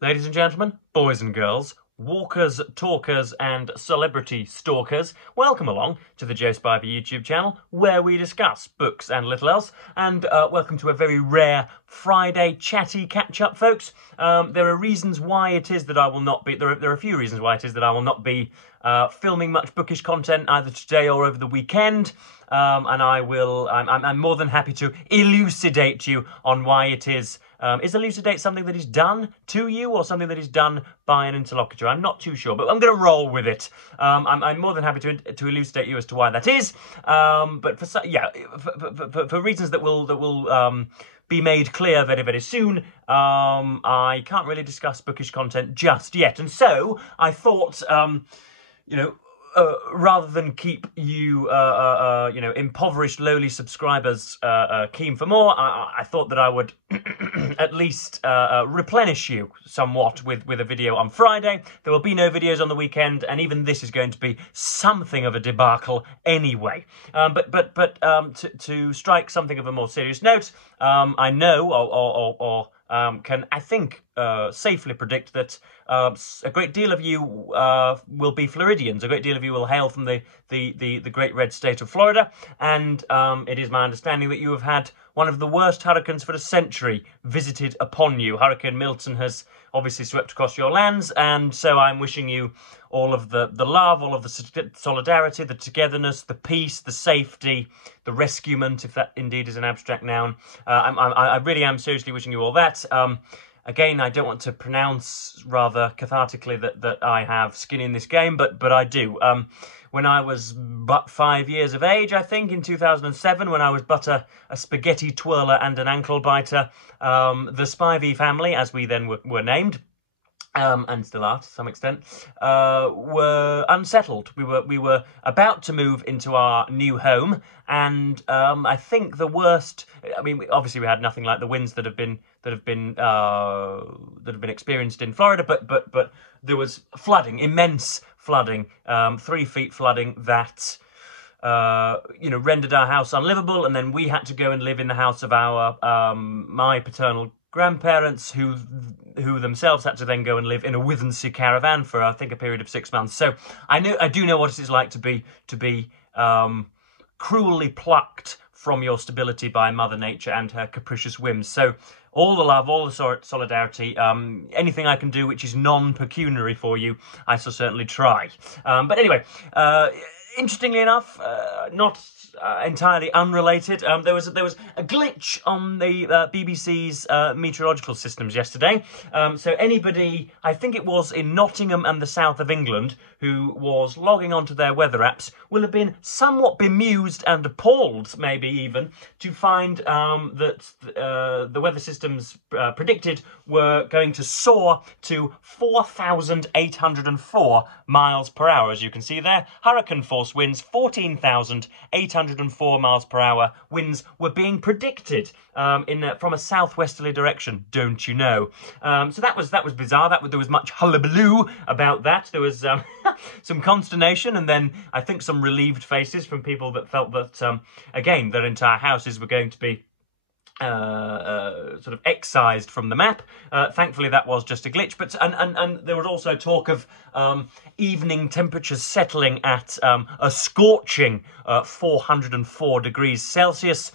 Ladies and gentlemen, boys and girls, walkers, talkers and celebrity stalkers, welcome along to the Joe Spivey YouTube channel where we discuss books and little else, and welcome to a very rare Friday chatty catch-up, folks. There are reasons why it is that I will not be, there are a few reasons why it is that I will not be filming much bookish content either today or over the weekend, and I'm more than happy to elucidate you on why it is. Is elucidate something that is done to you or something that is done by an interlocutor? I'm not too sure, but I'm going to roll with it. I'm more than happy to elucidate you as to why that is. But for reasons that will be made clear very, very soon, I can't really discuss bookish content just yet. And so I thought, rather than keep you, impoverished, lowly subscribers keen for more, I thought that I would at least replenish you somewhat with a video on Friday. There will be no videos on the weekend, and even this is going to be something of a debacle anyway. To strike something of a more serious note, I know, can, I think, safely predict that a great deal of you will be Floridians. A great deal of you will hail from the great red state of Florida, and it is my understanding that you have had one of the worst hurricanes for a century visited upon you. Hurricane Milton has obviously swept across your lands, and so I'm wishing you all of the love, all of the solidarity, the togetherness, the peace, the safety, the rescuement, if that indeed is an abstract noun. I really am seriously wishing you all that. Again, I don't want to pronounce rather cathartically that I have skin in this game, but I do. When I was but 5 years of age, I think, in 2007, when I was but a spaghetti twirler and an ankle biter, the Spivey family, as we then were named, and still are to some extent, were unsettled. We were about to move into our new home, and I think the worst. I mean, obviously we had nothing like the winds that have been experienced in Florida, but there was flooding, immense flooding, 3 feet flooding that rendered our house unlivable, and then we had to go and live in the house of my paternal grandparents, who themselves had to then go and live in a Withensea caravan for, I think, a period of 6 months. So I do know what it is like to be cruelly plucked from your stability by Mother Nature and her capricious whims. So all the love, all the solidarity, anything I can do which is non-pecuniary for you, I shall certainly try. But anyway, interestingly enough, not entirely unrelated, there was a glitch on the BBC's meteorological systems yesterday. So anybody, I think it was in Nottingham and the south of England, who was logging onto their weather apps will have been somewhat bemused and appalled, maybe even, to find that the weather systems predicted were going to soar to 4,804 miles per hour. As you can see there, hurricane force winds, 14,804 miles per hour winds were being predicted from a southwesterly direction, don't you know? So that was bizarre. There was much hullabaloo about that. There was some consternation, and then I think some relieved faces from people that felt that again, their entire houses were going to be sort of excised from the map. Thankfully, that was just a glitch. But and there was also talk of evening temperatures settling at a scorching 404 degrees Celsius,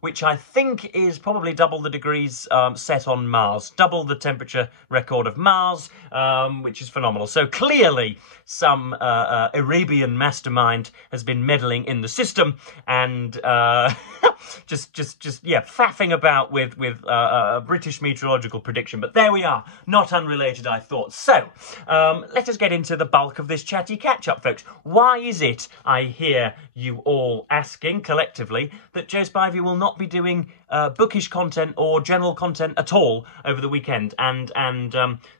which I think is probably double the degrees set on Mars, double the temperature record of Mars, which is phenomenal. So clearly, some Arabian mastermind has been meddling in the system and just faffing about with a British meteorological prediction. But there we are, not unrelated, I thought. So let us get into the bulk of this chatty catch-up, folks. Why is it, I hear you all asking collectively, that Joe Spivey will not be doing bookish content or general content at all over the weekend? And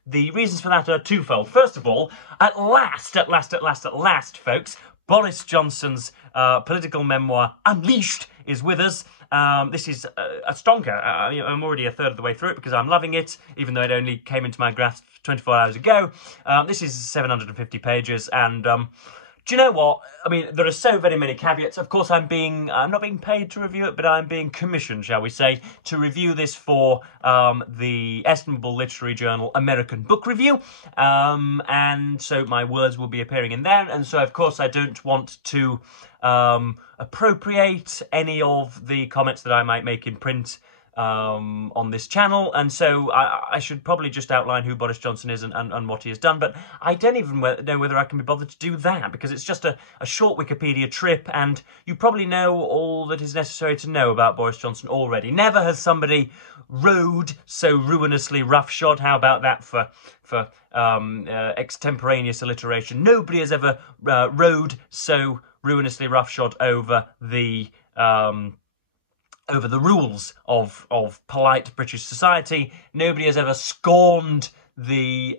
the reasons for that are twofold. First of all, at last, folks, Boris Johnson's political memoir, Unleashed, is with us. This is a stonker. I'm already a third of the way through it because I'm loving it, even though it only came into my grasp 24 hours ago. This is 750 pages, and Do you know what? I mean, there are so very many caveats. Of course, I'm not being paid to review it, but I'm being commissioned, shall we say, to review this for the estimable literary journal American Book Review. And so my words will be appearing in there. And so, of course, I don't want to appropriate any of the comments that I might make in print on this channel, and so I should probably just outline who Boris Johnson is and what he has done, but I don't even know whether I can be bothered to do that, because it's just a short Wikipedia trip, and you probably know all that is necessary to know about Boris Johnson already. Never has somebody rode so ruinously roughshod. How about that for extemporaneous alliteration? Nobody has ever rode so ruinously roughshod over the rules of polite British society. Nobody has ever scorned the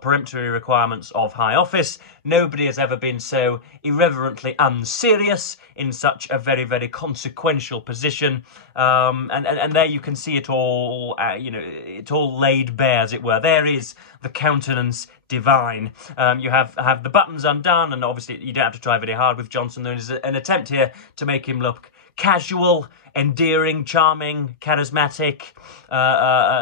peremptory requirements of high office. Nobody has ever been so irreverently unserious in such a very, very consequential position. And there you can see it all, it's all laid bare, as it were. There is the countenance divine. You have the buttons undone, and obviously you don't have to try very hard with Johnson. There is an attempt here to make him look casual, endearing, charming, charismatic,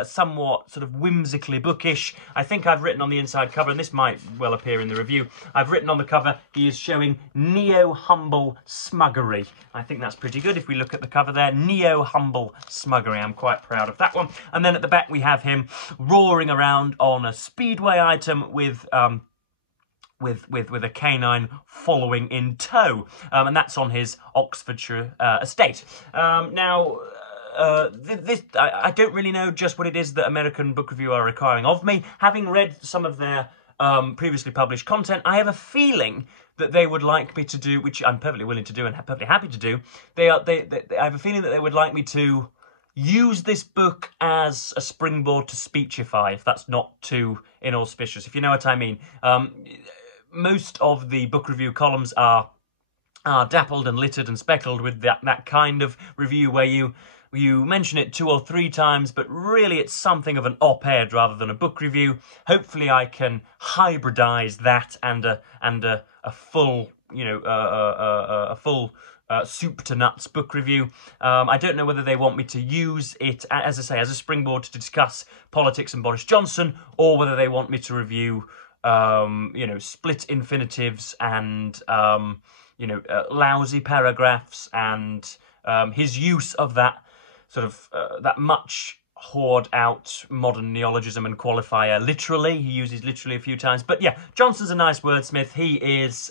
somewhat sort of whimsically bookish. I think I've written on the inside cover, and this might well appear in the review, I've written on the cover, he is showing neo-humble smuggery. I think that's pretty good if we look at the cover there. Neo-humble smuggery. I'm quite proud of that one. And then at the back we have him roaring around on a speedway item with a canine following in tow, and that's on his Oxfordshire estate. Now, I don't really know just what it is that American Book Review are requiring of me. Having read some of their previously published content, I have a feeling that they would like me to do, which I'm perfectly willing to do and perfectly happy to do. I have a feeling that they would like me to use this book as a springboard to Speechify, if that's not too inauspicious, if you know what I mean. Most of the book review columns are dappled and littered and speckled with that kind of review where you mention it 2 or 3 times, but really it's something of an op-ed rather than a book review. Hopefully I can hybridize that and a full, a full soup to nuts book review. I don't know whether they want me to use it, as I say, as a springboard to discuss politics and Boris Johnson, or whether they want me to review split infinitives and, lousy paragraphs and his use of that sort of, that much hoard out modern neologism and qualifier literally. He uses literally a few times. But yeah, Johnson's a nice wordsmith. He is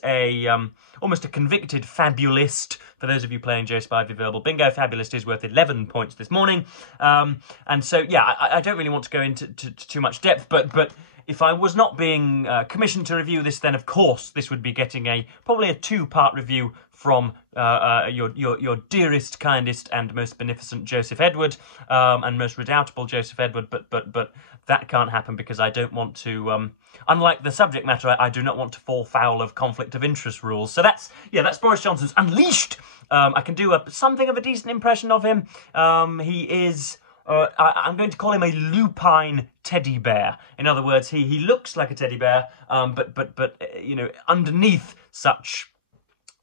almost a convicted fabulist. For those of you playing Joe Spivey Verbal Bingo, fabulist is worth 11 points this morning. And so, yeah, I don't really want to go into too much depth, but if I was not being commissioned to review this, then of course this would be getting probably a 2-part review from your dearest, kindest, and most beneficent Joseph Edward, and most redoubtable Joseph Edward. But that can't happen because I don't want to. Unlike the subject matter, I do not want to fall foul of conflict of interest rules. So that's Boris Johnson's Unleashed. I can do something of a decent impression of him. He is. I'm going to call him a lupine teddy bear. In other words, he looks like a teddy bear, but underneath such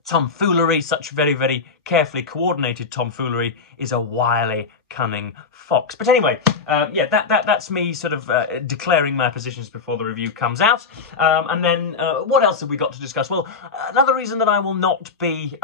tomfoolery, such very, very carefully coordinated tomfoolery, is a wily, cunning fox. But anyway, that's me sort of declaring my positions before the review comes out. And then what else have we got to discuss? Well, another reason that I will not be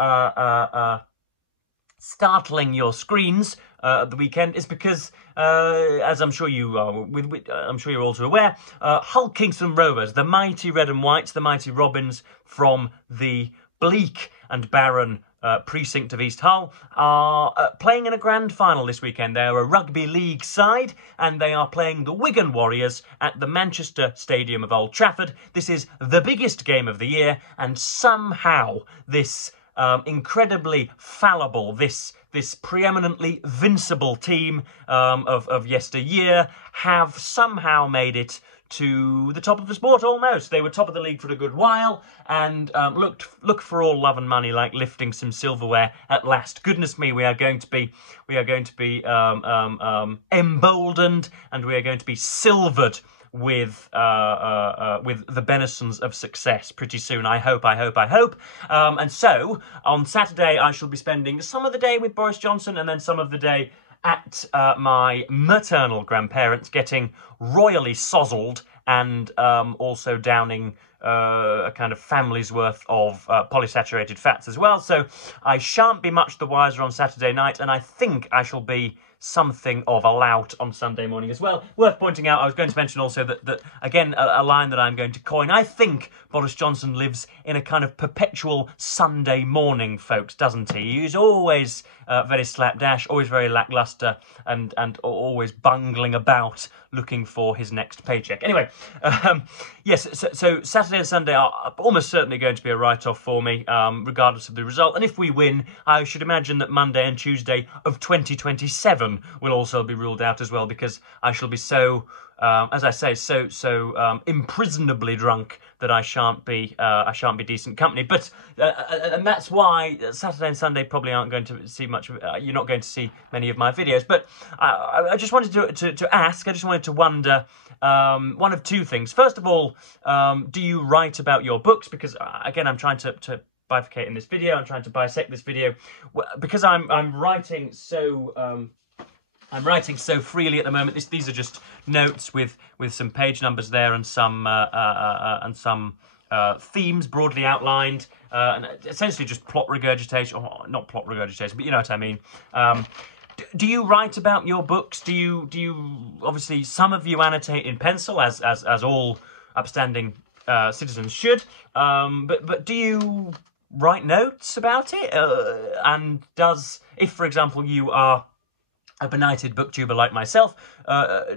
startling your screens at the weekend is because, as I'm sure you are, I'm sure you're all too aware, Hull Kingston Rovers, the mighty red and whites, the mighty Robins from the bleak and barren precinct of East Hull, are playing in a grand final this weekend. They're a rugby league side, and they are playing the Wigan Warriors at the Manchester Stadium of Old Trafford. This is the biggest game of the year, and somehow this incredibly fallible, this preeminently vincible team of yesteryear have somehow made it to the top of the sport almost. They were top of the league for a good while and look for all love and money like lifting some silverware at last. Goodness me, we are going to be emboldened, and we are going to be silvered with the benisons of success pretty soon. I hope. And so on Saturday I shall be spending some of the day with Boris Johnson and then some of the day at my maternal grandparents, getting royally sozzled and also downing a kind of family's worth of polysaturated fats as well. So I shan't be much the wiser on Saturday night, and I think I shall be something of a lout on Sunday morning as well. Worth pointing out, I was going to mention also that again, a line that I'm going to coin. I think Boris Johnson lives in a kind of perpetual Sunday morning, folks, doesn't he? He's always very slapdash, always very lacklustre, and always bungling about looking for his next paycheck. Anyway, yes, so Saturday and Sunday are almost certainly going to be a write-off for me, regardless of the result. And if we win, I should imagine that Monday and Tuesday of 2027 will also be ruled out as well, because I shall be so, as I say, so imprisonably drunk that I shan't be decent company. But and that's why Saturday and Sunday probably aren't going to see much. You're not going to see many of my videos. But I just wanted to ask. I just wanted to wonder one of two things. First of all, do you write about your books? Because again, I'm trying to bifurcate in this video. I'm trying to bisect this video because I'm writing so. I'm writing so freely at the moment. These are just notes with some page numbers there and some themes broadly outlined, and essentially just plot regurgitation, or not plot regurgitation, but you know what I mean. Do you write about your books? Do you obviously some of you annotate in pencil, as all upstanding citizens should, but do you write notes about it? And if for example you are a benighted booktuber like myself,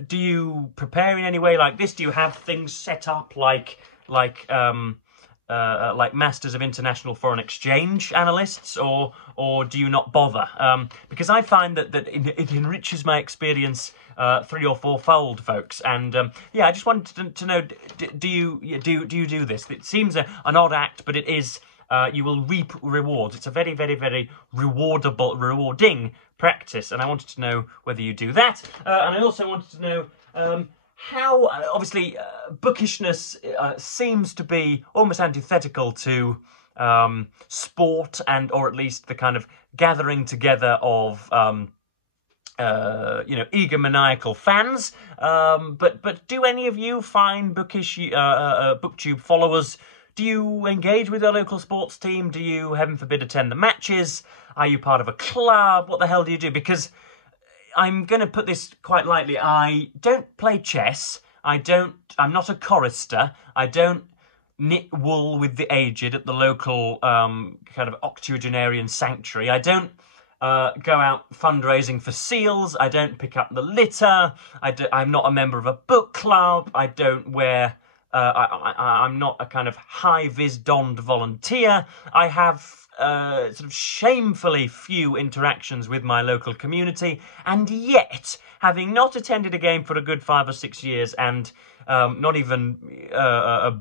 do you prepare in any way like this? Do you have things set up like Masters of International Foreign Exchange analysts, or do you not bother? Because I find that it enriches my experience 3 or 4-fold, folks. And yeah, I just wanted to know: do you do this? It seems an odd act, but it is. You will reap rewards. It's a very, very, very rewarding practice, and I wanted to know whether you do that. And I also wanted to know how, obviously, bookishness seems to be almost antithetical to sport, or at least the kind of gathering together of egomaniacal fans. But do any of you find bookish booktube followers? Do you engage with your local sports team? Do you, heaven forbid, attend the matches? Are you part of a club? What the hell do you do? Because I'm going to put this quite lightly. I don't play chess. I'm not a chorister. I don't knit wool with the aged at the local kind of octogenarian sanctuary. I don't go out fundraising for seals. I don't pick up the litter. I'm not a member of a book club. I don't wear... I'm not a kind of high-vis donned volunteer. I have sort of shamefully few interactions with my local community, and yet, having not attended a game for a good 5 or 6 years, and not even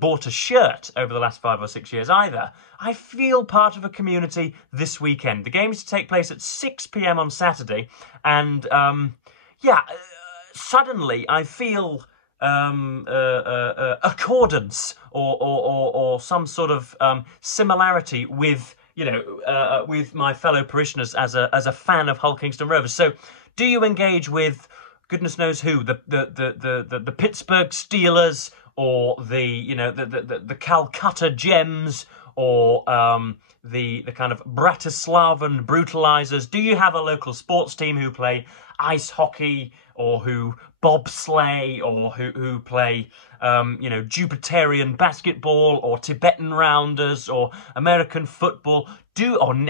bought a shirt over the last 5 or 6 years either, I feel part of a community this weekend. The game is to take place at 6 p.m. on Saturday, and suddenly I feel accordance or some sort of similarity with with my fellow parishioners as a fan of Hull Kingston Rovers. So, do you engage with goodness knows who, the Pittsburgh Steelers, or the Calcutta Gems, or the kind of Bratislavan Brutalizers? Do you have a local sports team who play ice hockey, or who bobsleigh, or who play Jupiterian basketball, or Tibetan rounders, or American football,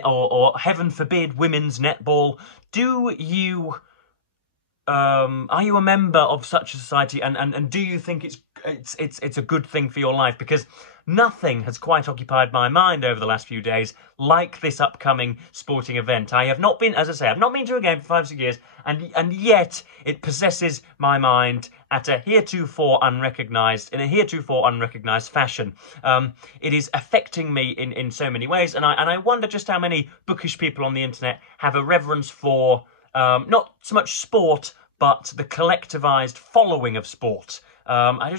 or heaven forbid women's netball? Do you are you a member of such a society, and do you think it's a good thing for your life? Because nothing has quite occupied my mind over the last few days like this upcoming sporting event. I have not been, as I say, I've not been to a game for 5 or 6 years, and yet it possesses my mind, at a heretofore unrecognised fashion. It is affecting me in so many ways, and I wonder just how many bookish people on the internet have a reverence for not so much sport, but the collectivised following of sport. I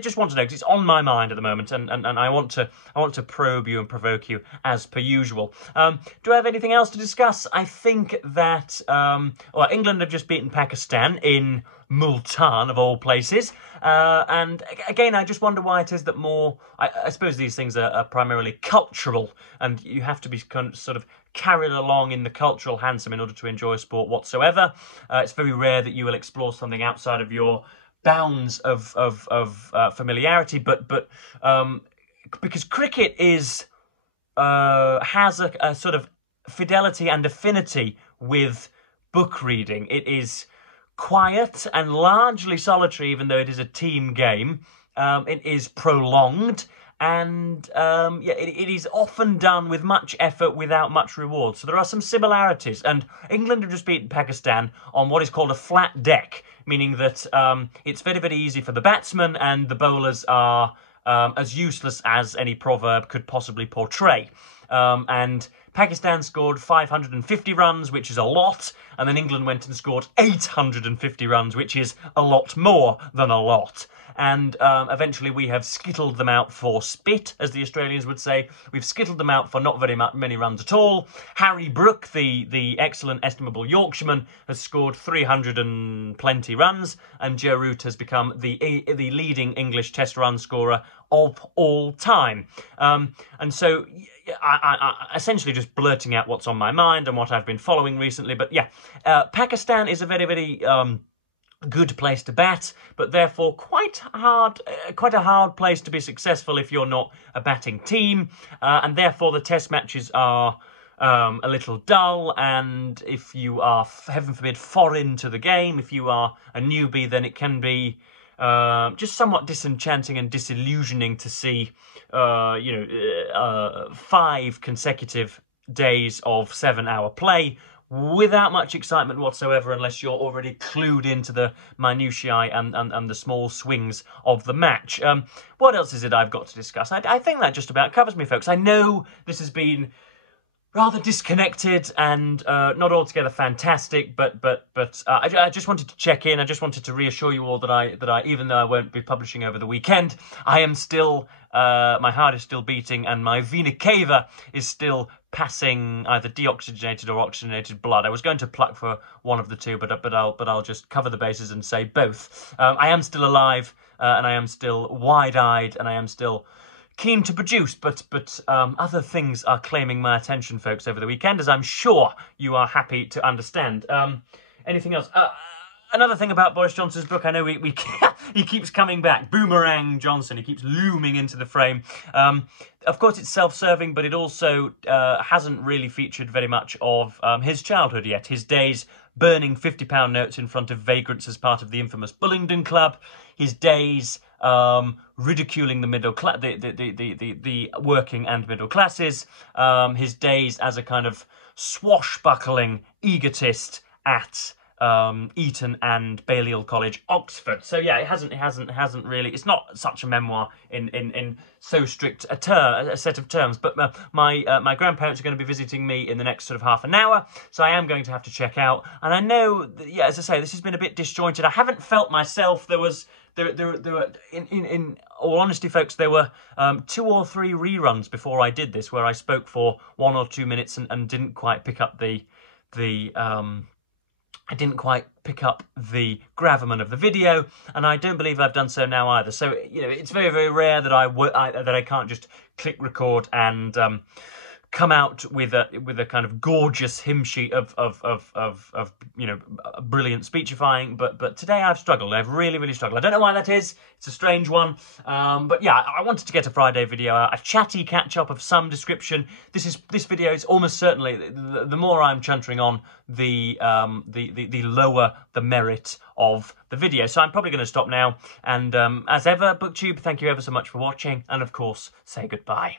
just want to know, because it's on my mind at the moment, and I want to probe you and provoke you as per usual. Do I have anything else to discuss? I think that well, England have just beaten Pakistan in Multan, of all places, and again, I just wonder why it is that more. I suppose these things are primarily cultural, and you have to be sort of carried along in the cultural hansom in order to enjoy sport whatsoever. It's very rare that you will explore something outside of your bounds of familiarity, but because cricket has a sort of fidelity and affinity with book reading. It is quiet and largely solitary, even though it is a team game. It is prolonged, and it is often done with much effort without much reward. So there are some similarities, and England have just beaten Pakistan on what is called a flat deck, meaning that it's very, very easy for the batsmen, and the bowlers are as useless as any proverb could possibly portray. And Pakistan scored 550 runs, which is a lot, and then England went and scored 850 runs, which is a lot more than a lot. And eventually we have skittled them out for spit, as the Australians would say. We've skittled them out for not very many runs at all. Harry Brook, the excellent, estimable Yorkshireman, has scored 300 and plenty runs, and Joe Root has become the leading English Test run scorer of all time. And so I essentially just blurting out what's on my mind and what I've been following recently. But yeah, Pakistan is a very, very good place to bat, but therefore quite a hard place to be successful if you're not a batting team, and therefore the test matches are a little dull, and if you are, heaven forbid, foreign to the game, if you are a newbie, then it can be just somewhat disenchanting and disillusioning to see 5 consecutive days of 7-hour play without much excitement whatsoever, unless you're already clued into the minutiae and the small swings of the match. What else is it I've got to discuss? I think that just about covers me, folks. I know this has been rather disconnected and not altogether fantastic, but I just wanted to check in. I just wanted to reassure you all that I even though I won't be publishing over the weekend, I am still my heart is still beating, and my vena cava is still passing either deoxygenated or oxygenated blood. I was going to pluck for one of the two, but I'll just cover the bases and say both. I am still alive, and I am still wide-eyed, and I am still keen to produce, but other things are claiming my attention, folks, over the weekend, as I'm sure you are happy to understand. Anything else? Another thing about Boris Johnson's book, I know he keeps coming back. Boomerang Johnson, he keeps looming into the frame. Of course, it's self-serving, but it also hasn't really featured very much of his childhood yet. His days burning £50 notes in front of vagrants as part of the infamous Bullingdon Club. His days ridiculing the middle class, the working and middle classes. His days as a kind of swashbuckling egotist at Eton and Balliol College, Oxford. So yeah, it hasn't really. It's not such a memoir in so strict a set of terms. But my grandparents are going to be visiting me in the next sort of half an hour, so I am going to have to check out. And I know, that, yeah, as I say, this has been a bit disjointed. I haven't felt myself. There were, in all honesty, folks, there were 2 or 3 reruns before I did this, where I spoke for 1 or 2 minutes and didn't quite pick up the gravamen of the video, and I don't believe I've done so now either. So it's very, very rare that I can't just click record and come out with a kind of gorgeous hymn sheet of brilliant speechifying, but today I've struggled. I've really struggled. I don't know why that is. It's a strange one, but yeah, I wanted to get a Friday video out, a chatty catch up of some description. This video is almost certainly, the more I'm chuntering on, the lower the merit of the video. So I'm probably going to stop now, and as ever, BookTube, thank you ever so much for watching, and of course, say goodbye.